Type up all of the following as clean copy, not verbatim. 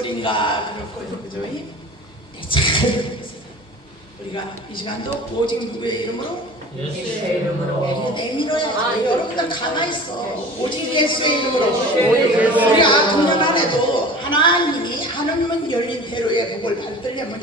소린가 그럴 거예요. 그죠? 네, 잘 들으세요. 우리가 이 시간도 오직 누구의 이름으로? 예수의 이름으로. 내밀어야지. 여러분들 가만히 있어. 오직 예수의 이름으로. 우리가 금년 안에도 하나님이 하늘문 열린 대로의 복을 받으려면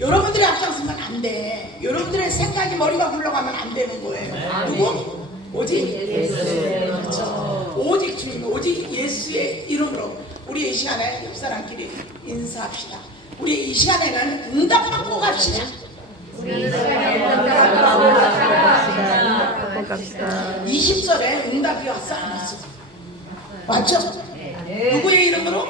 여러분들이 앞장서면 안 돼. 여러분들의 생각이 머리가 굴러가면 안 되는 거예요. 누구? 오직 예수. 그렇죠. 오직 주님, 오직 예수의 이름으로 우리 이 시간에 옆 사람끼리 인사합시다. 우리 이 시간에는 응답받고 갑시다. 20절에 응답이 왔어 안 왔어? 맞죠? 누구의 이름으로?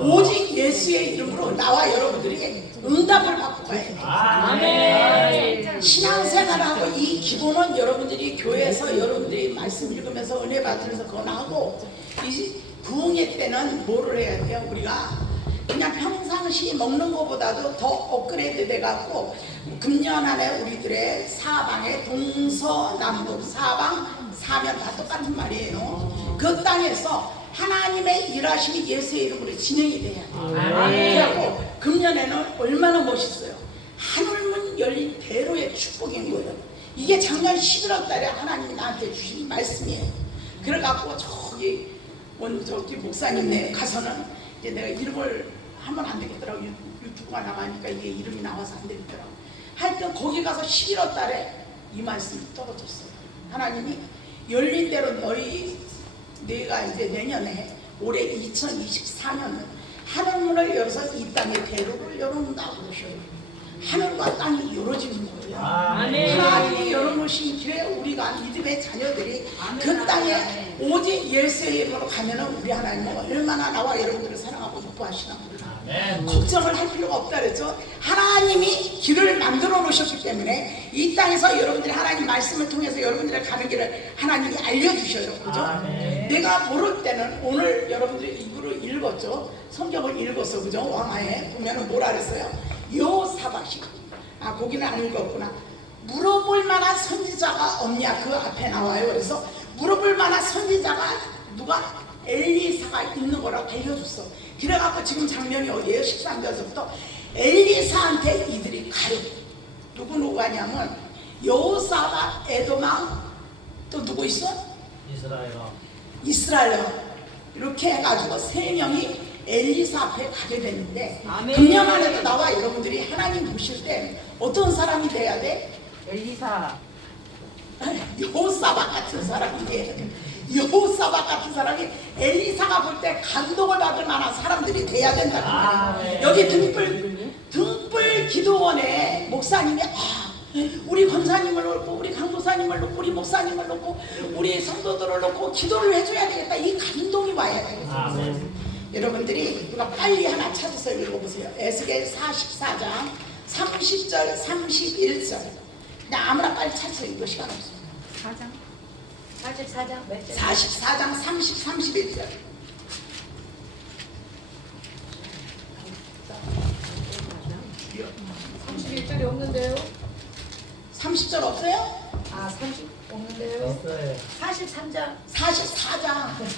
오직 예수의 이름으로 나와 여러분들이 응답을 받고 가야 돼요. 아멘. 신앙생활하고 이 기본은 여러분들이 교회에서 여러분들이 말씀 읽으면서 은혜 받으면서 그건 하고, 이 부흥회 때는 뭐를 해야 돼요? 우리가 그냥 평상시 먹는 것보다도 더 업그레이드 돼갖고 금년 안에 우리들의 사방에 동서남북 사방 사면 다 똑같은 말이에요. 그 땅에서 하나님의 일하심이 예수의 이름으로 진행이 돼야 돼요. 그래갖고 금년에는 얼마나 멋있어요. 하늘문 열린 대로의 축복인 거예요. 이게 작년 11월 달에 하나님이 나한테 주신 말씀이에요. 그래갖고 저기 목사님네 가서는 이제 내가 이름을 하면 안 되겠더라고. 유튜브가 나가니까 이게 이름이 나와서 안 되겠더라고. 하여튼 거기 가서 11월 달에 이 말씀이 떨어졌어요. 하나님이 열린 대로 내가 이제 내년에 올해 2024년은 하늘문을 열어서 이 땅의 대로를 열어놓는다고 그러셔요. 하늘과 땅이 열어지는 거예요. 하나님이 열어놓으신 길에 우리가 믿음의 자녀들이 그 땅에 오직 예수의 이름으로 가면은 우리 하나님은 얼마나 나와 여러분들을 사랑하고 기뻐하시나 몰라. 걱정을 할 필요가 없다 그랬죠. 하나님이 길을 만들어 놓으셨기 때문에 이 땅에서 여러분들이 하나님 말씀을 통해서 여러분들의 가는 길을 하나님이 알려주셔요. 그죠? 내가 모를 때는 오늘 여러분들이 이거를 읽었죠. 성경을 읽었어. 그죠? 왕하에 보면은 뭐라 그랬어요? 요사밭이. 거기는 안 읽었구나. 물어볼 만한 선지자가 없냐? 그 앞에 나와요. 그래서 물어볼 만한 선지자가 누가? 엘리사가 있는 거라고 알려줬어. 그래갖고 지금 장면이 어디에요? 13절부터 엘리사한테 이들이 가요. 누구 가냐면 여호사밧, 에도망, 또 누구 있어? 이스라엘. 이렇게 해가지고 세 명이 엘리사 앞에 가게 됐는데, 금년 안에도 나와 여러분들이 하나님 보실 때 어떤 사람이 돼야 돼? 엘리사. 여호사밧 같은 사람이 돼야 돼. 여호사밧 같은 사람이 엘리사가 볼 때 감동을 받을 만한 사람들이 돼야 된다는 말이에요. 여기 등불 기도원에 목사님이 우리 권사님을 놓고 우리 강도사님을 놓고 우리 목사님을 놓고 우리 성도들을 놓고 기도를 해줘야 되겠다. 이 감동이 와야 되겠다. 여러분들이 이거 빨리 하나 찾아서 읽어보세요. 에스겔 44장 30절 31절. 그냥 아무나 빨리 찾아서 읽을 시간 없어요. 44장 30, 31절. 31절이 없는데요? 30절 없어요? 30 없는데요? 44장.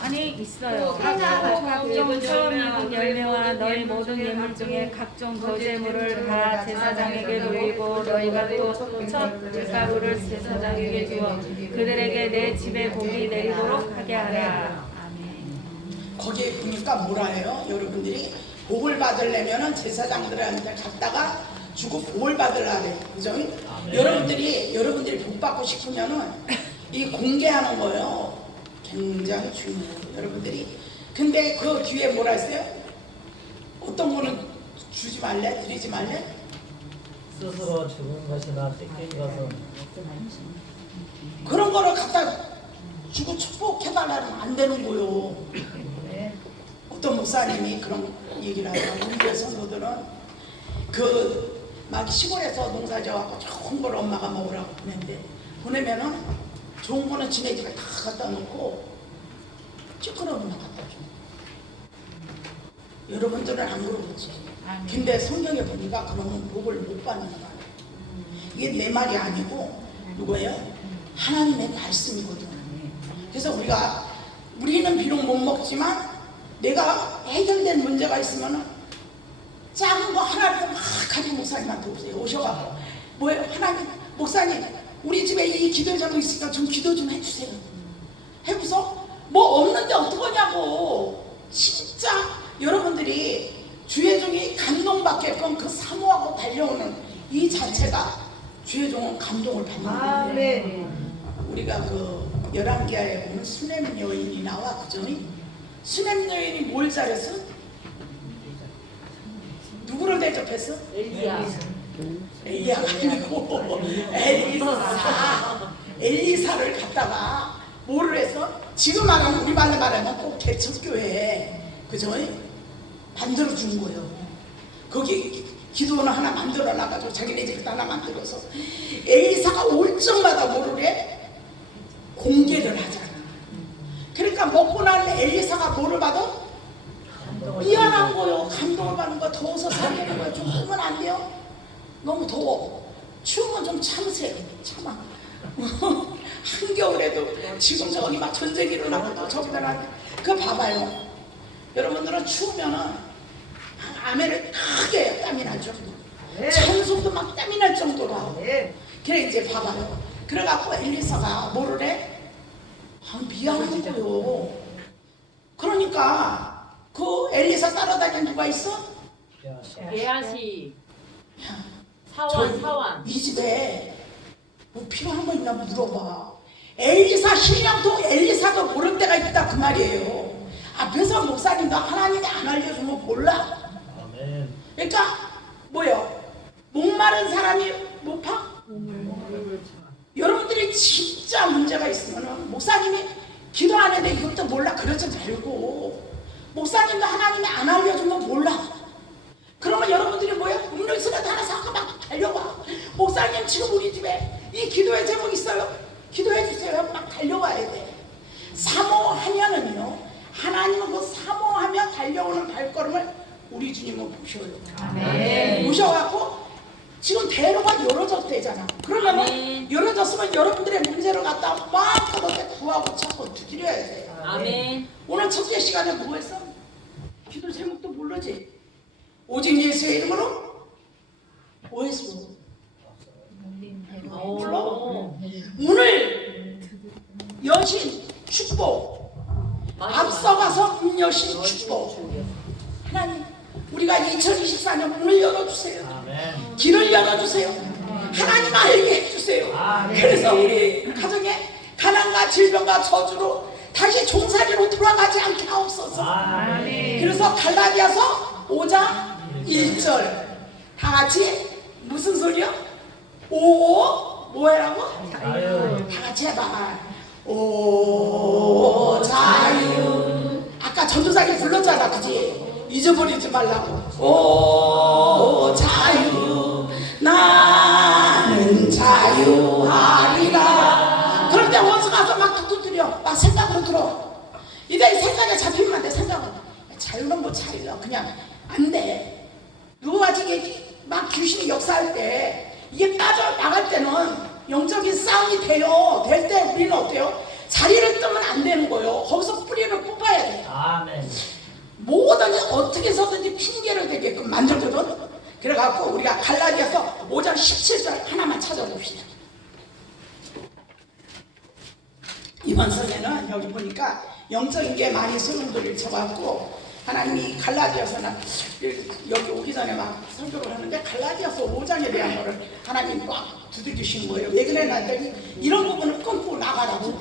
아니 있어요. 각종 처음 열매와 너희 모든 예물 중에 각종 거제물을 다 제사장에게 돌리고 너희가 또 첫 제사물을 제사장에게 주어 그들에게 내 집에 복이 내리도록 하게 하라. 아멘. 거기에 보니까 뭐라 해요? 여러분들이 복을 받으려면은 제사장들한테 갔다가 주고 복을 받으라 그래요. 그죠? 여러분들이 복 받고 싶으면은 이 공개하는 거예요. 굉장히 중요해요. 여러분들이. 근데 그 뒤에 뭐라 했어요? 어떤 거는 주지 말래? 드리지 말래? 스스로 죽은 것이나 뜯긴 것은 그런 거를 갖다 주고 축복해달라면 안 되는 거요. 어떤 목사님이 그런 얘기를 하더라고요. 우리 교회 성도들은 막 시골에서 농사 지어갖고 좋은 걸 엄마가 먹으라고 보내면은 좋은 거는 지네 집에 다 갖다 놓고 찌끄러운 것만 갖다 줘. 여러분들은 안 그러겠지. 근데 성경에 보니까 그러면 복을 못 받는 거야. 이게 내 말이 아니고 누구예요? 하나님의 말씀이거든. 그래서 우리는 비록 못 먹지만 내가 해결된 문제가 있으면은 작은 거 하나라도 막 가지고 목사님한테 오셔가지고 뭐예요? 하나님, 목사님, 우리 집에 이 기도자가 있으니까 좀 기도 좀 해주세요. 해보서 뭐 없는데 어떡하냐고. 진짜 여러분들이 주의 종이 감동받게끔 그 사모하고 달려오는 이 자체가 주의 종은 감동을 받는 거예요. 네. 우리가 그 열왕기하에 보면 수냄 여인이 나와, 그죠? 수냄 여인이 뭘 잘했어? 누구를 대접했어? 엘리야가 아니고 엘리사를 갖다가 뭐를 해서, 지금 말하면 우리 말로 말하면 꼭 개척교회에, 그죠? 만들어 준 거예요. 거기 기도원 하나 만들어 놔가지고 자기네 집에도 하나 만들어서 엘리사가 올 적마다 뭐를 해? 공개를 하잖아. 그러니까 먹고 난 엘리사가 뭐를 받아? 미안한 거요. 감동을 받는 거. 더워서 살려는 거요. 좀 하면 안 돼요? 너무 더워. 추우면 좀 참으세요. 참아. 한겨울에도 지금 저기 막 전쟁이 일어나고 저기다가 그거 봐봐요. 여러분들은 추우면은 아멘을 크게 해요. 땀이 날 정도로. 찬송도 막 땀이 날 정도로 하고. 그래 이제 봐봐요. 그래갖고 엘리사가 뭐를 해? 미안한 거요. 그러니까 그 엘리사 따라다니는 누가 있어? 게하시 저희 사원 이 집에 뭐 필요한 거 있나 물어봐. 엘리사 신랑도 엘리사도 모를 때가 있다 그 말이에요. 앞에서 목사님도 하나님이 안 알려주면 몰라. 아멘. 그러니까 뭐요? 목마른 사람이 못 파? 여러분들이 진짜 문제가 있으면 목사님이 기도 안 해도 이것도 몰라 그러지 말고, 목사님도 하나님이 안 알려주면 몰라. 그러면 여러분들이 뭐야? 음료수라도 하나 사고 막 달려와. 목사님 지금 우리 집에 이 기도의 제목 있어요? 기도해 주세요. 막 달려와야 돼. 사모하면은요, 하나님은 그 사모하며 달려오는 발걸음을 우리 주님은 보셔요. 보셔갖고 지금 대로가 열어졌대잖아. 그러려면 열어졌으면 여러분들의 문제를 갖다 막 그렇게 구하고 찾고 두드려야 돼. 아멘. 오늘 첫째 시간에 뭐 했어? 기도 제목도 모르지? 오직 예수의 이름으로 뭐 했어? 몰라? 문을 여신 축복, 앞서가서 문 여신 축복. 하나님, 우리가 2024년 문을 열어주세요. 아멘. 길을 열어주세요. 하나님 알게 해주세요. 그래서 우리 가정에 가난과 질병과 저주로 다시 종살이로 돌아가지 않게 하옵소서. 아멘. 그래서 갈라디아서 5장 1절 다 같이 무슨 소리요? 오 뭐라고? 자유. 다 같이 해봐. 오 자유. 아까 전도사님 불렀잖아, 그지? 잊어버리지 말라고. 오 자유, 나는 자유하리라. 그런데 원수 가서 막 두드려, 막 생각으로 들어. 이제 생각에 잡히면 안 돼. 생각은 자유는 뭐 자유야, 그냥 안 돼. 누가 이게 막 귀신이 역사할 때 이게 빠져나갈 때는 영적인 싸움이 돼요. 될 때 우리는 어때요? 자리를 뜨면 안 되는 거예요. 거기서 뿌리를 뽑아야 돼요. 아멘. 뭐든지 어떻게 해서든지 핑계를 대게끔 만들거든. 그래갖고 우리가 갈라디아서 5장 17절 하나만 찾아봅시다. 이번 설에는 여기 보니까 영적인 게 많이 소용돌이를 쳐갖고 하나님이 갈라디아서는 여기 오기 전에 막 설교를 하는데 갈라디아서 5장에 대한 거를 하나님이 막 두드리신 거예요. 왜 그래? 났더니 이런 부분을 끊고 나가라고.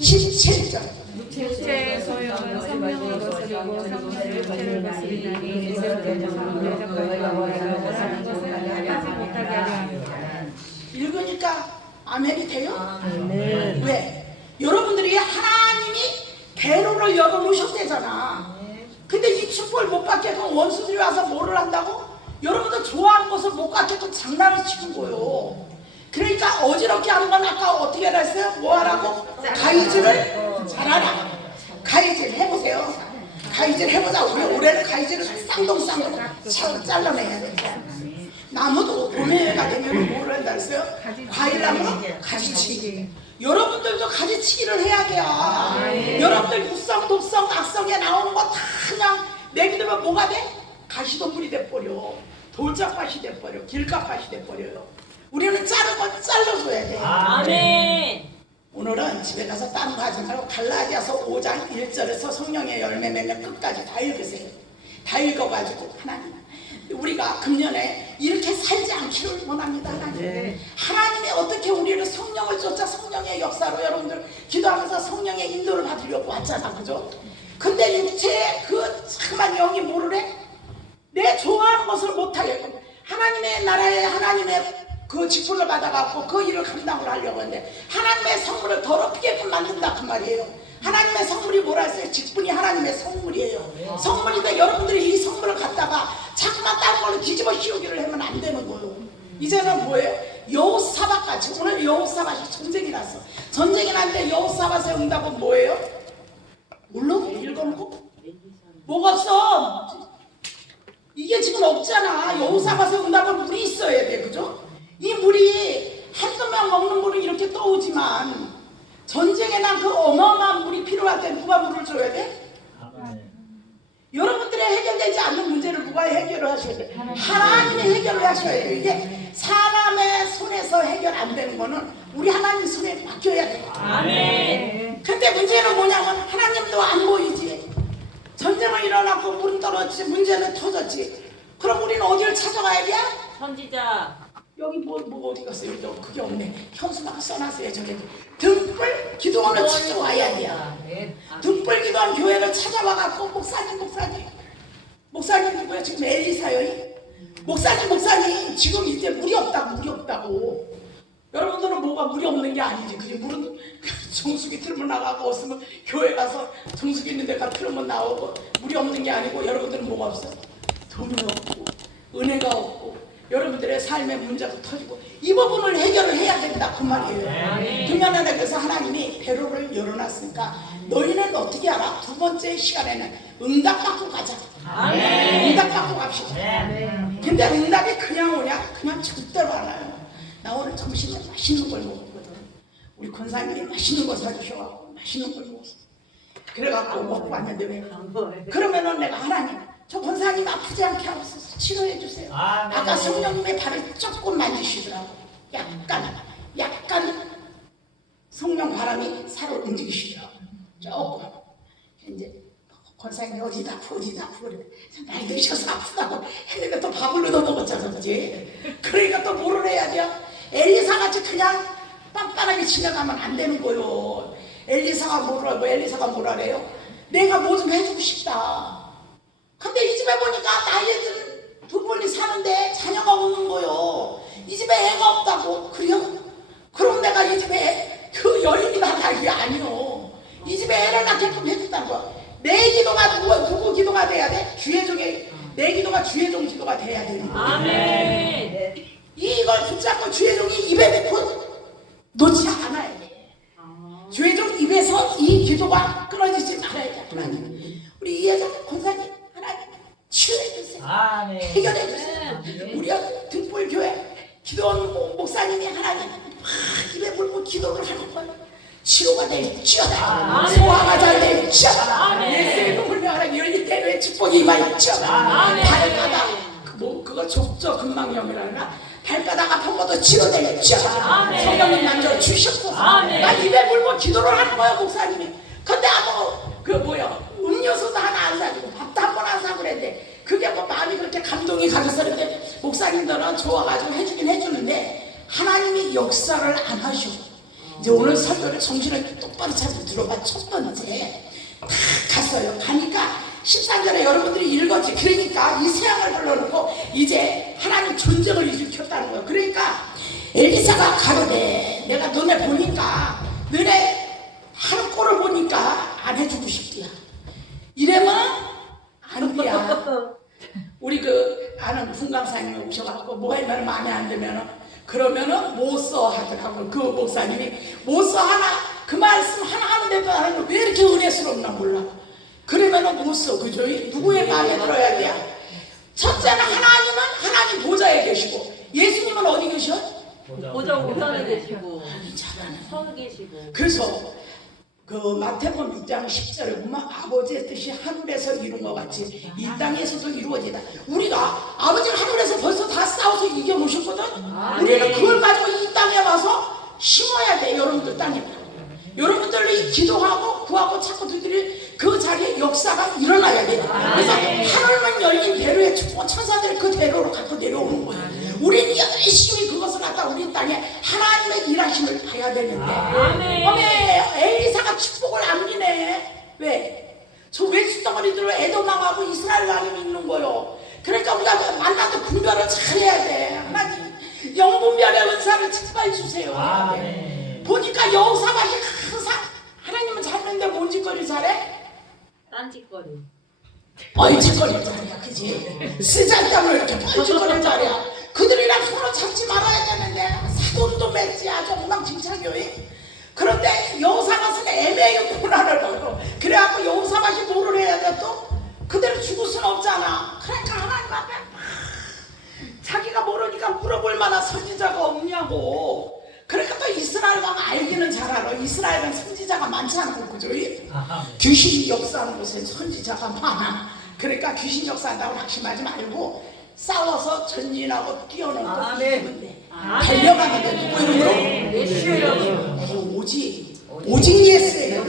17절. 육체의 소유는 성령을 거스르고 성령의 육체를 거스리나니 이제부터 성령의 하는 것을 하지 못하게 하려 합니다. 읽으니까 아멘이 돼요? 아멘. 왜? 여러분들이 하나님이 대로를 열어놓으셨대잖아. 근데 이 축복을 못 받게끔 원수들이 와서 뭐를 한다고? 여러분들 좋아하는 것을 못 갖게끔 장난을 치는 거예요. 그러니까 어지럽게 하는 건 아까 어떻게 했어요? 뭐 하라고? 가위질을 잘하라. 가위질 해보세요. 가위질 해보자. 우리 올해는 가위질을 쌍둥쌍둥 잘라내야 돼. 나무도 봄에가 되면 뭐를 한다 했어요? 과일나무는 가지치기. 여러분들도 가지치기를 해야 돼요. 여러분들 육성, 독성, 악성에 나오는 거 다 그냥 내기들면 뭐가 돼? 가시덤불이 돼버려. 돌짝밭이 돼버려. 길값밭이 돼버려요. 우리는 자르고 잘라줘야 돼. 아멘. 오늘은 집에 가서 다른 거 하지 말고 갈라디아서 5장 1절에서 성령의 열매 맺는 끝까지 다 읽으세요. 다 읽어가지고 하나님, 우리가 금년에 이렇게 살지 않기를 원합니다. 하나님. 하나님이 어떻게 우리를 성령을 쫓아 성령의 역사로 여러분들 기도하면서 성령의 인도를 받으려고 왔잖아, 그죠? 근데 육체의 그 참한 영이 뭐를 해? 내 좋아하는 것을 못하겠고 하나님의 나라에 하나님의 그 직분을 받아갖고 그 일을 감당을 하려고 하는데 하나님의 성물을 더럽게끔 만든다 그 말이에요. 하나님의 성물이 뭐라 했어요? 직분이 하나님의 성물이에요. 성물인데 여러분들이 이 성물을 갖다가 자꾸만 다른 걸로 뒤집어 씌우기를 하면 안 되는 거예요. 이제는 뭐예요? 여호사밧같이, 오늘 여호사밧이 전쟁이 났어. 전쟁이 났는데 여호사밧의 응답은 뭐예요? 몰라? 읽어놓고 뭐가 없어? 이게 지금 없잖아. 여호사밧의 응답은 물이 있어야 돼, 그죠? 이 물이 한두 명 먹는 물은 이렇게 떠오지만 전쟁에 난 그 어마어마한 물이 필요할 때 누가 물을 줘야 돼? 아멘. 여러분들의 해결되지 않는 문제를 누가 해결을 하셔야 돼? 하나님이 해결을 하셔야 돼요. 이게 사람의 손에서 해결 안 되는 거는 우리 하나님 손에 맡겨야 돼요. 아멘. 근데 문제는 뭐냐면 하나님도 안 보이지. 전쟁은 일어났고 물은 떨어지지, 문제는 터졌지. 그럼 우리는 어디를 찾아가야 돼? 선지자. 여기 뭐 어디 갔어요? 여기 그게 없네. 현수막 써놨어요. 저기 등불 기도원을 찾아와야 돼요. 등불 기도원 교회를 찾아와갖고 목사님 누구야? 지금 엘리사요. 목사님 지금 이제 물이 없다고. 여러분들은 뭐가 물이 없는 게 아니지. 그게 물은 정수기 틀면 나가고 없으면 교회 가서 정수기 있는 데가 틀면 나오고 물이 없는 게 아니고 여러분들은 뭐가 없어? 돈이 없고 은혜가 없고 여러분들의 삶의 문제가 터지고 이 부분을 해결을 해야 된다 그 말이에요. 금년에 그래서 하나님이 배로를 열어놨으니까 너희는 어떻게 알아? 두 번째 시간에는 응답받고 가자. 응답받고 갑시다. 근데 응답이 그냥 오냐? 그냥 절대로 안 와요. 나 오늘 점심에 맛있는 걸 먹었거든. 우리 권사님이 맛있는 거 사주셔가지고 맛있는 걸 먹었어. 그래갖고 먹고 왔는데 왜? 그러면은 내가 하나님 저 권사님 아프지 않게 하옵소서 치료해 주세요. 아까 성령님의 발을 조금 만지시더라고. 약간 성령 바람이 살을 움직이시더라고. 조금. 이제 권사님이 어디다 아프고 그래. 나이 드셔서 아프다고 했는데 또 밥을 얻어 먹었잖아, 그지? 그러니까 또 뭐를 해야 돼요? 엘리사같이 그냥 빤빤하게 지나가면 안 되는 거요. 엘리사가 뭐라래요? 내가 뭐 좀 해주고 싶다. 근데 이 집에 보니까 나이들 두 분이 사는데 자녀가 없는 거요. 이 집에 애가 없다고. 그래요? 그럼 내가 이 집에 그 여인이 나가기 아니요. 이 집에 애를 낳게끔 해준다는 거야. 내 기도가 누구 기도가 돼야 돼? 내 기도가 주의종 기도가 돼야 되는 거야. 아멘. 이걸 붙잡고 주의종이 입에 놓지 않아야 돼. 주의종 입에서 이 기도가 끊어지지 말아야 돼. 하나님, 우리 이혜정 권사님 하나님 치유해주세요. 해결해주세요. 우리가 등불교회 기도원 목사님이 하나님 입에 물고 기도를 하는 거예요. 치료가 될지어다. 소화가 잘 될지어다. 예수의 눈물로 하나님 열린 대로의 축복이 임할지어다. 발바닥 그거 족저근막염이라나 발바닥 아픈 것도 치료될지어다. 성령님 만져 주셨소서. 나 입에 물고 기도를 하는 거야 목사님이. 근데 음료수도 하나 안 사주고 밥도 한 번 안 사고 그랬는데 그게 뭐 마음이 그렇게 감동이 가져서 그런데 목사님들은 좋아가지고 해주긴 해주는데 하나님이 역사를 안 하셔. 이제 오늘 설교를 정신을 똑바로 차리고 들어봐. 첫 번째 다 갔어요. 가니까 13절에 여러분들이 읽었지. 그러니까 이 세상을 불러놓고 이제 하나님 전쟁을 일으켰다는 거예요. 그러니까 엘리사가 가로되 내가 너네 보니까 너네 하는 꼴을 보니까 안 해주고 싶디야. 이러면 안 돼야. 우리 아는 분강사님이 오셔갖고 뭐가 얼마나 마음에 안 들면은 그러면은 못 써 하더라고. 그 목사님이 못 써 하나 그 말씀 하나 하는데도 하는 왜 이렇게 은혜스럽나 몰라. 그러면은 못 써. 그죠? 누구의 마음에 들어야 돼요? 첫째는 하나님은 하나님 보좌에 계시고 예수님은 어디 계셔? 보좌 우선에 계시고 잘하네. 서에 계시고. 그래서 그 마태복음 6장 10절에 보면 아버지의 뜻이 하늘에서 이룬 것 같이 이 땅에서도 이루어지다. 우리가 아버지가 하늘에서 벌써 다 싸워서 이겨놓으셨거든. 우리는 그걸 가지고 이 땅에 와서 심어야 돼. 여러분들 땅에. 여러분들이 기도하고 구하고 찾고 두드릴 그 자리에 역사가 일어나야 돼. 그래서 하늘만 열린 대로에 축복 천사들이 그 대로로 갖고 내려오는 거예요. 우리는 열심히 그것을 갖다 우리 땅에 하나님의 일하심을 봐야 되는데 어메 엘리사가 축복을 안기네. 왜? 저 외수덩어리들을 에도망하고 이스라엘 왕이 있는 거요. 그러니까 우리가 만나도 분별을 잘해야 돼. 하나님 영분별의 은사를 특발 주세요. 보니까 여호사밧이 항상 하나님은 잘하는데 뭔 짓거리 잘해? 딴짓거리. 어이 짓거리 잘해. 그지? 쓰잘데없는 이렇게 뻘짓거리 잘해. 그들이랑 손을 잡지 말아야 되는데 사돈도 맺지 아주 엉망진창이요. 그런데 여호사밧은 애매하게 고난을 받고 그래갖고 여호사밧이 뭐를 해야 돼 또? 그대로 죽을 수는 없잖아. 그러니까 하나님 앞에 자기가 모르니까 물어볼 만한 선지자가 없냐고. 그러니까 또 이스라엘 왕 알기는 잘 알아. 이스라엘은 선지자가 많지 않고 그죠? 귀신이 역사하는 곳에 선지자가 많아. 그러니까 귀신 역사한다고 낙심하지 말고 싸워서 전진하고 뛰어넘고 이기면 돼. 달려가는데 누구 이름으로? 오직 예수예요.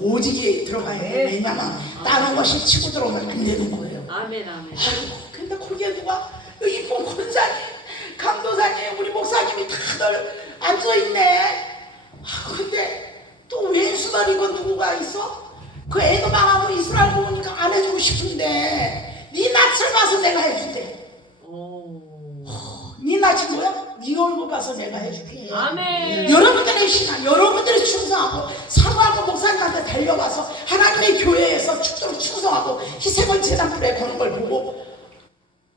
오직에 들어가야 돼. 왜냐면 다른 것이 치고 들어오면 안 되는 거예요. 아멘. 아이고, 근데 거기에 누가 이쁜 권사님, 강도사님, 우리 목사님이 다들 앉아있네. 근데 또 왼수다리 건 누구가 있어? 그 애도 망하고 이스라엘 보니까 안 해주고 싶은데 네 낯을 봐서 내가 해줄게. 네 낯이 뭐야? 네 얼굴 봐서 내가 해줄게. 아멘. 여러분들의 신앙, 여러분들이 충성하고 사모하고 목사님한테 달려가서 하나님의 교회에서 축도로 충성하고 희생을 제단불에 거는 걸 보고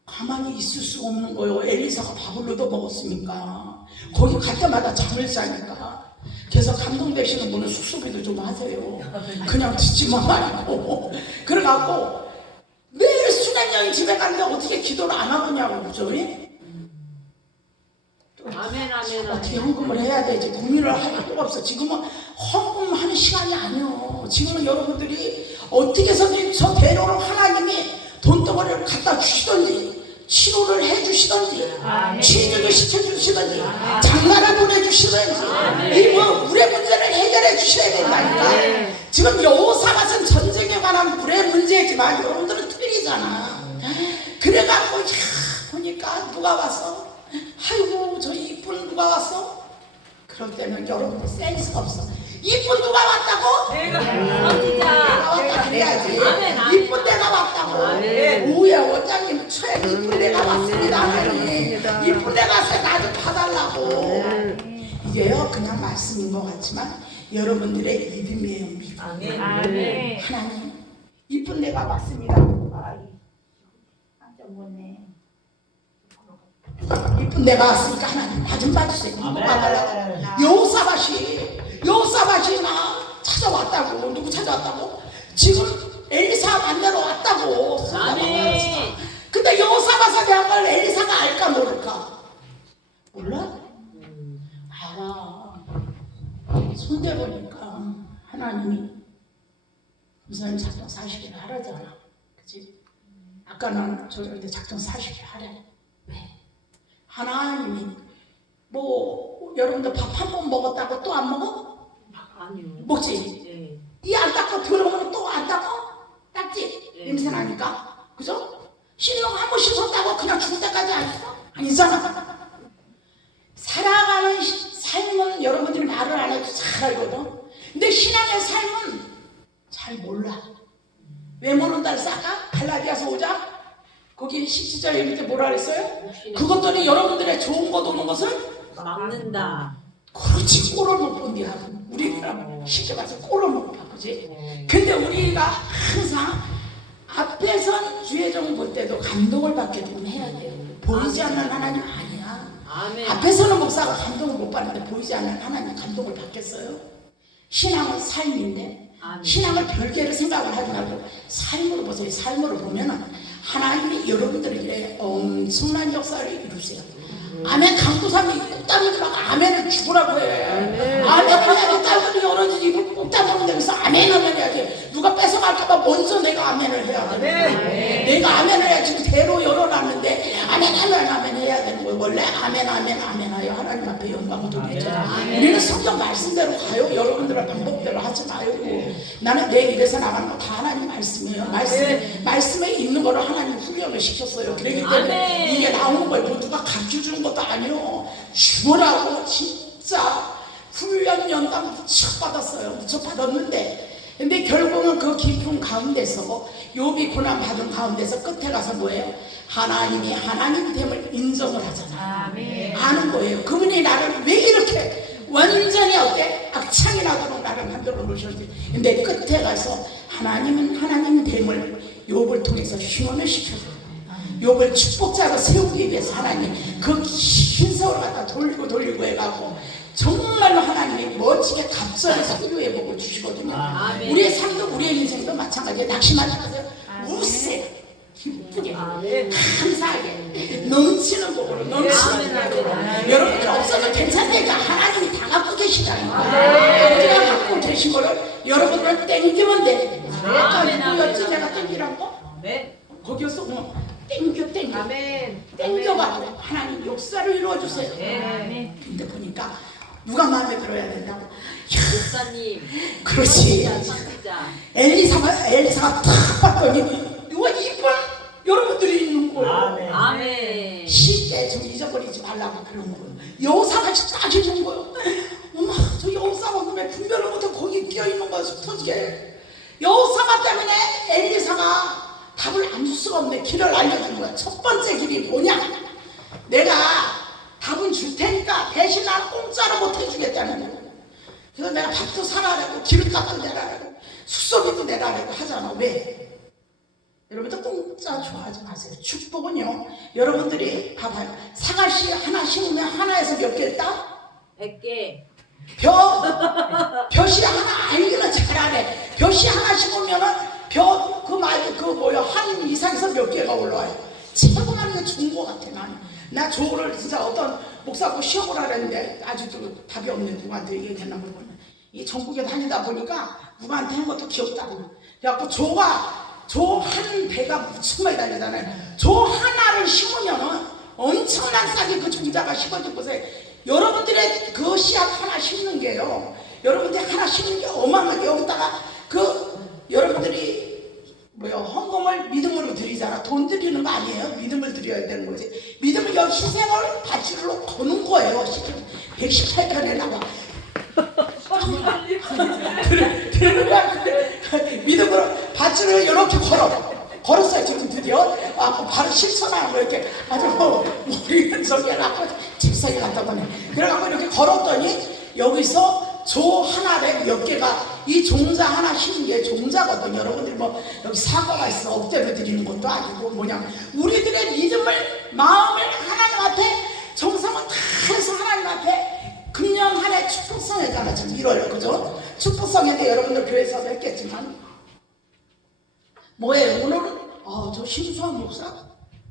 가만히 있을 수가 없는 거예요. 엘리사가 밥을 얻어 먹었으니까. 거기 갈 때마다 잠을 자니까. 그래서 감동되시는 분은 숙소비도 좀 하세요. 그냥 듣지만 말고. 그래갖고 매일 수련령이 집에 가는데 어떻게 기도를 안 하느냐고 그죠? 아멘. 어떻게 헌금을 해야 되지? 고민을 할 필요가 없어. 지금은 헌금하는 시간이 아니에요. 지금은 여러분들이 어떻게 해서든 저 대로로 하나님이 돈덩어리를 갖다 주시던지 치료를 해주시던지 치료를 시켜주시던지 장가를 보내주시던지 이 물의 문제를 해결해 주셔야 된다니까. 지금 여호사밧은 전쟁에 관한 물의 문제지만 여러분들은 틀리잖아. 그래갖고 보니까 누가 왔어? 아이고 저 이쁜 누가 왔어? 그럴 때는 여러분들 센스가 없어. 이쁜 누가 왔다고? 선지자. 내가 왔다 그래야지. 아멘. 이쁜 데가 왔다고. 오야 원장님 최 이쁜 데가 왔습니다. 하나님. 이쁜 데가 왔어요. 나 좀 봐달라고. 이게요 그냥 말씀인 것 같지만 여러분들의 믿음이에요. 믿음. 아멘. 하나님 이쁜 데가 왔습니다. 이쁜 데가 왔으니까 하나님 나 좀 봐주세요. 누구 봐달라고. 여호사밧이 나 찾아왔다고. 누구 찾아왔다고? 지금 엘리사 만나러 왔다고. 아멘. 근데 여호사밧에 대한 걸 엘리사가 알까 모를까? 몰라? 알아. 손대보니까 하나님이 무슨 작정 40일 하라잖아. 그치? 아까 난 저런데 작정 40일 하래. 왜? 하나님이 뭐 여러분들 밥 한 번 먹었다고 또 안 먹어? 아니요. 먹지? 이 안 닦고 들어오면 또 안 닦어? 닦지? 냄새 나니까. 그죠? 씻는 거 한 번 씻었다고 그냥 죽을 때까지 안 씻어? 아니잖아. 살아가는 삶은 여러분들이 말을 안 해도 잘 알거든. 근데 신앙의 삶은 잘 몰라. 왜 모른다를 쌀까? 갈라디아서 5장 거기 17절 밑에 뭐라 그랬어요? 그것들이 여러분들의 좋은 것 오는 것을 막는다. 그렇지. 꼴을 못 본디야. 우리가 쉽게 말해서 꼴을 못 봐. 그지? 근데 우리가 항상 앞에선 주의 종 볼 때도 감동을 받게 되면 해야 돼요. 보이지 않는 하나님 아니야. 아멘. 앞에서는 목사가 감동을 못 받는데 보이지 않는 하나님 감동을 받겠어요? 신앙은 삶인데 아멘. 신앙을 별개로 생각을 하지 말고 삶으로 보세요. 삶으로 보면 하나님이 여러분들에게 엄청난 역사를 이루세요. 아멘 감고 사면 꽃다리 들어가 아멘을 죽으라고 해. 아멘을 해야지. 딸들이 열어지지 꽃다리 되면서 아멘을 해야지. 누가 뺏어갈까봐 먼저 내가 아멘을 해야 돼. 내가 아멘을 해야지. 대로 열어놨는데 아멘 해야 되는 거예요. 원래 아멘 하여 하나님 앞에 영광을 돌리잖아. 우리는 성경 말씀대로 가요. 여러분들의 방법대로 하지 마요. 나는 내 입에서 나가는 거 다 하나님 말씀이에요. 말씀에 있는 거를 하나님 훈련을 시켰어요. 그렇기 때문에 이게 나오는 거예요. 뭐 누가 가르쳐 주는 것도 아니요. 주보라고 진짜 훈련 연당 무척 받았어요. 무척 받았는데 근데 결국은 그 깊은 가운데서 욥이 고난 받은 가운데서 끝에 가서 뭐예요? 하나님이 하나님됨을 인정을 하잖아요. 아는 거예요. 그분이 나를 왜 이렇게 완전히 어때? 악창이 나도록 나를 만들어 놓으셨지. 근데 끝에 가서 하나님은 하나님됨을 욥을 통해서 휘원을 시켜줘요. 욥을 축복자로 세우기 위해서 하나님 그 긴 세월을 갖다 돌리고 해가고 정말로 하나님이 멋지게 갑절의 소유의 복을 주시거든요. 우리의 삶도 우리의 인생도 마찬가지예요. 낙심하지 마세요. 우세요. 기쁘게 감사하게 넘치는 복으로 넘치는 복으로 여러분들 없어도 괜찮다니까 하나님이 다 갖고 계시다니까. 우리가 갖고 계신 거를 여러분들은 땡기면 돼. 아까 누구였지? 내가 땡기란 거? 거기였어? 땡겨 땡겨가지고 하나님 역사를 이루어주세요. 근데 보니까 누가 마음에 들어야 된다고? 목사님. 그렇지. 진짜. 엘리사가 탁 봤더니 누가 이쁜 여러분들이 있는 거예요. 아멘. 쉽게 좀 잊어버리지 말라고 그런 거예요. 여사같이 딱 있는 거예요. 엄마 저 여사가 왜 분별을 못해 거기 끼어있는 거야 터지게. 여사가 때문에 엘리사가 답을 안 줄 수가 없네. 길을 알려주는 거야. 첫 번째 길이 뭐냐? 내가 답은 줄 테니까 대신 나는 공짜로 못 해주겠다는 거야. 그래서 내가 밥도 사라라고 기름값도 내라라고 숙소비도 내라라고 하잖아. 왜? 여러분들 공짜 좋아하지 마세요. 축복은요. 여러분들이 봐봐요. 사과씨 하나 심으면 하나에서 몇 개를 따? 100개. 벼씨 하나 알기는 잘하네. 벼씨 하나 심으면은 한 이상에서 몇 개가 올라와요. 최고 많은 게 좋은 것 같아. 나 저거를 진짜 어떤 목사하고 시험을 하랬는데 아직도 답이 없네. 누구한테 얘기했나 모르겠네. 이 전국에 다니다 보니까 누구한테 한 것도 귀엽다고. 그래갖고 조 한 배가 무척 많이 다니잖아요. 조 하나를 심으면은 엄청난 싹이 그 종자가 심어진 곳에 여러분들의 그 씨앗 하나 심는 게요. 여러분들이 하나 심는 게 어마어마하게 여기다가 여러분들이 헌금을 믿음으로 드리잖아. 돈 드리는 거 아니에요. 믿음을 드려야 되는 거지. 믿음을 여기 희생을 밧줄로 거는 거예요. 118편에 나와. 들은 거야. 믿음으로 밧줄을 이렇게 걸었어요. 지금 드디어. 바로 실천하는 거 이렇게 아주 머리는 저기 해놨고 집사에 갔다 보네. 그래갖고 이렇게 걸었더니 여기서 조 하나에 몇 개가 이 종자 하나 심은 게 종자거든요. 여러분들 여기 사과가 있어 억대로 드리는 것도 아니고 우리들의 믿음을 마음을 하나님 앞에 정성을 다 해서 하나님 앞에 금년 한 해 축복성회잖아. 지금 1월 그죠? 축복성회인데 여러분들 교회에서도 했겠지만 뭐예요? 오늘은 저 심수한 목사?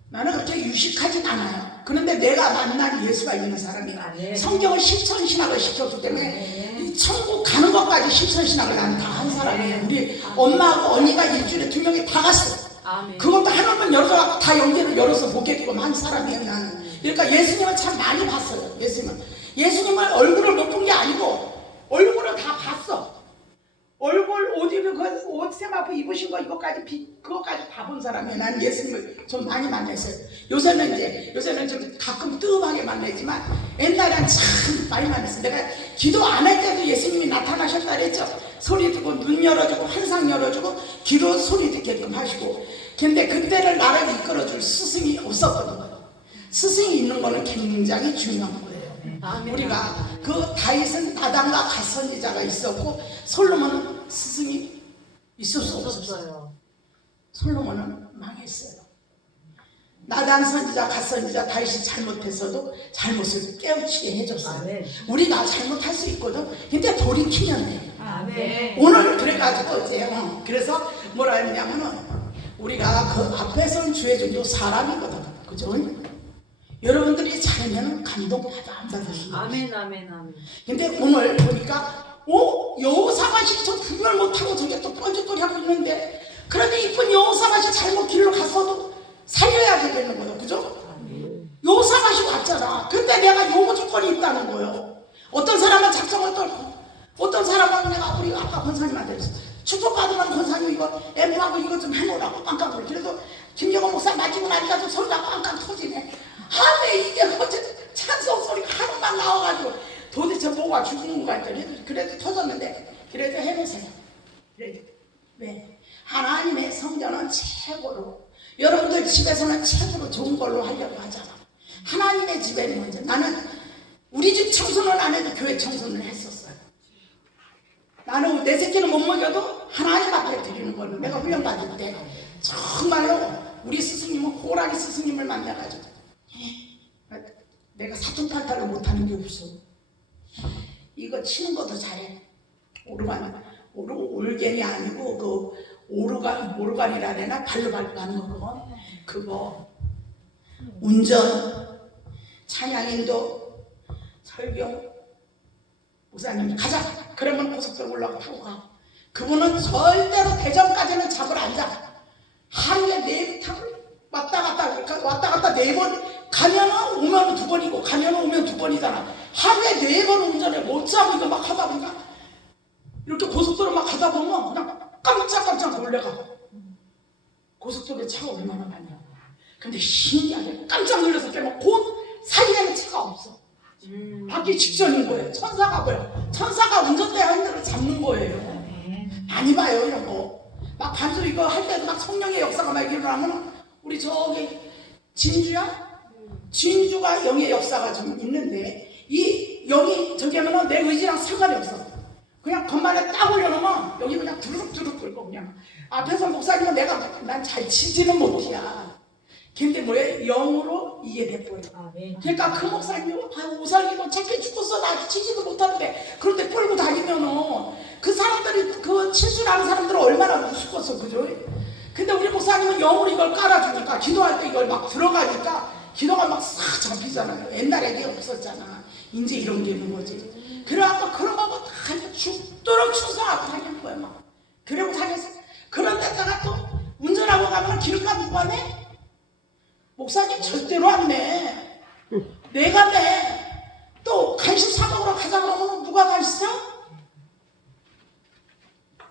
나는 그렇게 유식하진 않아요. 그런데 내가 만난 예수가 있는 사람이 성경을 실천신학을 시켰기 때문에 천국 가는 것까지 실천신학을 나는 다 한 사람이에요. 우리 엄마하고 언니가 일주일에 2명이 다 갔어. 그것도 하나만 열어갖고 다 연계를 열어서 보게끔 한 사람이에요. 나는. 그러니까 예수님을 참 많이 봤어요. 예수님을 얼굴을 못 본 게 아니고 얼굴을 다 봤어. 얼굴 옷 입은 옷 세마포 입으신 거 그거까지 다 본 사람이에요. 나는 예수님을 좀 많이 만났어요. 요새는 좀 가끔 뜨겁하게 만나지만 옛날엔 참 많이 만났어요. 내가 기도 안 할 때도 예수님이 나타나셨다 그랬죠. 소리 듣고 눈 열어주고 환상 열어주고 귀로 소리 듣게끔 하시고. 근데 그때를 나를 이끌어줄 스승이 없었거든요. 스승이 있는 거는 굉장히 중요한 거예요. 우리가 그 다윗은 나단과 갓 선지자가 있었고 솔로몬은 스승이 있을 수 없었어요. 솔로몬은 망했어요. 나단 선지자, 갓 선지자 다윗이 잘못했어도 잘못을 깨우치게 해줬어요. 우리가 잘못할 수 있거든. 근데 돌이키면 돼. 오늘 그래가지고 그래서 뭐라 했냐면은 우리가 그 앞에서는 주의 종도 사람이거든. 그죠? 여러분들이 잘하면 감동받아 안 받으시면. 아멘 아멘 아멘. 근데 오늘 보니까 여호사밧이 저 구별 못하고 저게 또 뻘짓거리 하고 있는데, 그런데 이쁜 여호사밧이 잘못 길로 갔어도 살려야 되겠는 거예요. 그죠? 여호사밧이 왔잖아. 근데 내가 요구 조건이 있다는 거예요. 어떤 사람은 작정을 떨고, 어떤 사람은 내가 우리 아까 권사님한테 했어. 축복받으면 권사님 이거 엠프하고 이거 좀 해놓으라고 깡깡 거려. 그래서 김정은 목사 맞히고 나니까 좀 소리가 깡깡 터지네. 하네 이게 어째 찬송 소리가 하루만 나와가지고 도대체 뭐가 죽은 건가 했더니 그래도 터졌는데, 그래도 해보세요. 그래도 네. 하나님의 성전은 최고로, 여러분들 집에서는 최고로 좋은 걸로 하려고 하잖아. 하나님의 집에는 먼저, 나는 우리 집 청소는 안 해도 교회 청소는 했었어요. 나는 내 새끼는 못 먹여도 하나님 앞에 드리는 거는, 내가 훈련받을 때 정말로 우리 스승님은 호랑이 스승님을 만나가지고 내가 사통팔탈로 못하는 게 없어. 이거 치는 것도 잘해. 올겐이 아니고 그 오르간이라 해나 발로 밟고 하는 거, 그거 운전, 찬양인도, 설경 목사님 가자 그러면 고속도로 올라가 타고 가. 그분은 절대로 대전까지는 잡을 안 잡아. 하루에 4번 왔다 갔다 4번, 가면은 오면 2번이고 가면은 오면 2번이잖아. 하루에 4번 운전해. 못 잡고 이거 막 하다 보니까 이렇게 고속도로 막 가다 보면 그냥 깜짝깜짝 놀래가. 고속도로에 차가 얼마나 많냐. 근데 신기하게 깜짝 놀라서 깨면 곧 사이에는 차가 없어. 받기 직전인 거예요. 천사가 뭐야? 천사가 운전대 핸들을 잡는 거예요. 많이 봐요 이런 거. 막 반주 이거 할 때도 막 성령의 역사가 막 일어나면, 우리 저기 진주가 영의 역사가 좀 있는데, 이 영이 저기 하면은 내 의지랑 상관이 없어. 그냥 겉만에 딱 올려놓으면 여기 그냥 두룩두룩 끓고, 그냥 앞에서 목사님은 난 잘 치지는 못이야. 근데 뭐야? 영으로 이해돼버려. 그러니까 그 목사님이 오살기도 착해 죽었어. 나 치지도 못하는데 그런데 끌고 다니면은 그 사람들이, 그 칠수라는 사람들은 얼마나 무섭겠어. 그죠? 근데 우리 목사님은 영으로 이걸 깔아주니까, 기도할 때 이걸 막 들어가니까 기도가 막 싹 잡히잖아요. 옛날에 이게 없었잖아. 이제 이런 게 있는 거지. 그래갖고 그런 거 다 죽도록 충성하고 다니는 거야 막. 그러고 다녔어. 그런 데다가 또 운전하고 가면 기름값 누가 내? 목사님 절대로 안 내. 내가 내. 또 간식 사 먹으러 가자 그러면 누가 간식 사?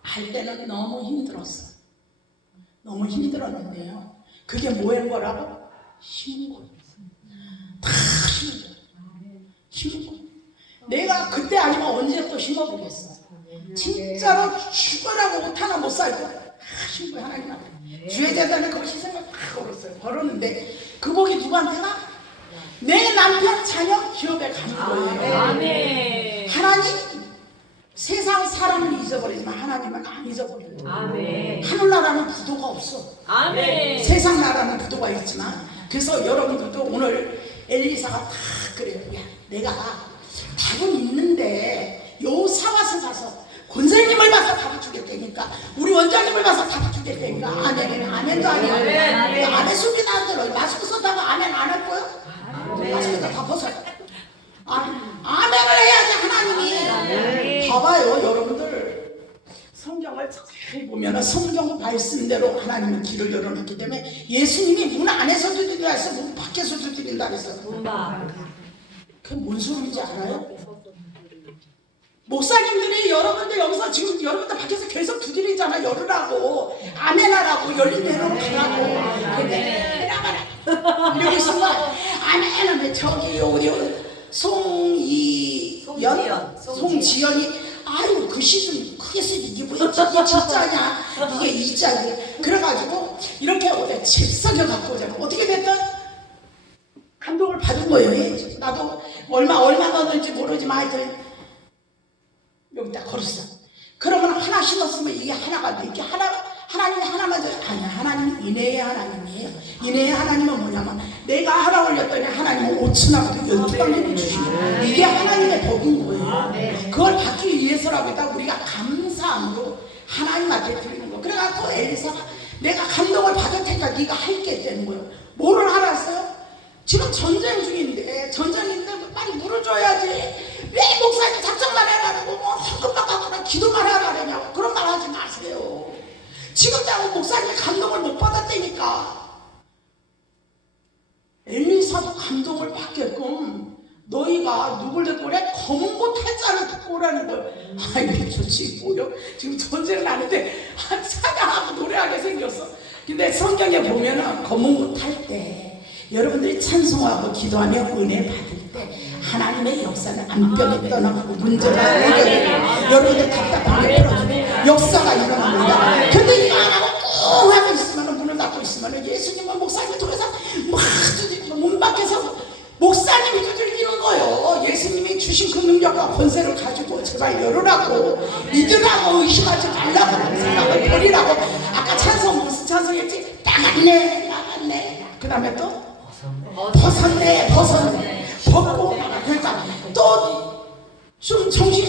할 때는 너무 힘들었어. 너무 힘들었는데요. 그게 뭐인 거라고? 힘인 거예요. 다 힘인 거예요. 힘인 거예요. 내가 그때 아니면 언제 또 힘어보겠어. 진짜로 죽어라고 옷 하나 못 살고 힘인 거예요. 하나님 앞에. 주의 재단에 그 희생을 다 걸었어요. 걸었는데 그 복이 누구한테 가? 내 남편 자녀 기업에 가는 거예요. 아멘. 하나님, 세상 사람을 잊어버리지만 하나님은 안 잊어버려요. 아멘. 하늘나라는 부도가 없어. 아멘. 세상 나라는 부도가 있지만. 그래서 여러분들도 오늘 엘리사가 다 그래요. 야, 내가 답은 있는데 여호사밧을 봐서, 권사님을 봐서 답을 주겠다니까, 우리 원장님을 봐서 답을 주겠다니까. 아멘도 아니야. 아멘 소리 나는 대로 마스크 썼다고 아멘 안 할 거야? 마스크 다 벗어요. 아멘을 해야지 하나님이. 봐봐요 여러분들, 성경을 자세히 보면 성경 말씀대로 하나님은 길을 열어놨기 때문에, 예수님이 문 안에서도 드리라 해서 문 밖에서도 드린다 그랬어요. 그게 뭔 소리인지 알아요? 목사님들이 여러분들 여기서 지금 여러분들 밖에서 계속 두드리잖아. 열으라고, 아멘하라고, 열린 대로 가라고. 근데 해나가라 이러고 있으면 아멘하면 저기 우리 송지연이 아유 그 시즌 크게 쓰지 이게 뭐야, 이게 진짜냐, 이게 이자냐. 그래가지고 이렇게 어디 책 써져갖고 어떻게 됐든 감동을 받은 거예요. 나도 얼마 넣었는지 모르지만 하여튼 여기다 걸었어. 그러면 하나 심었으면 이게 하나가 돼. 이게 하나님이 하나만 줘요. 아니야, 하나님은 인애의 하나님이에요. 인애의 하나님은 뭐냐면, 내가 하나 올렸더니 하나님은 5천하고 12방울을 주시고, 이게 하나님의 법인 거예요. 그걸 받기 위해서라고 했다. 우리가 감사함으로 하나님 앞에 드리는 거. 그래가지고 엘리사가 내가 감동을 받을 테니까 네가 할게 되는 거예요. 뭐를 알았어요? 지금 전쟁 중인데 빨리 물을 줘야지. 왜 목사님 작정만 해라고 뭐 헌금만 가거나 기도만 하라냐고 그런 말 하지 마세요. 지금 내가 목사님의 감동을 못 받았다니까. 엘리사도 감동을 받게끔 너희가 누굴 데리고 오래? 검은 탈자를 데리고 오라는 거예요. 아이고 좋지 뭐요? 지금 전쟁을 하는데 찬양하고 노래하게 생겼어. 근데 성경에 보면은 검은 탈 때 여러분들이 찬송하고 기도하며 은혜 받을 때 하나님의 역사는 안병이 떠나가고 문제가 해결되고 여러분들 답답하게 풀어주고 역사가 일어납니다. 근데 이거 안 하고 꾹 하고 있으면 문을 닫고 있으면 예수님은 목사님을 통해서 막 두들기고 문 밖에서 목사님이 두들기는 거예요. 예수님이 주신 그 능력과 권세를 가지고 제발 열으라고 믿으라고 의심하지 말라고 생각을 버리라고. 아까 찬송 무슨 찬송했지? 나갔네 그 다음에 또 벗었네 벗고 그러니까 또 좀 정신이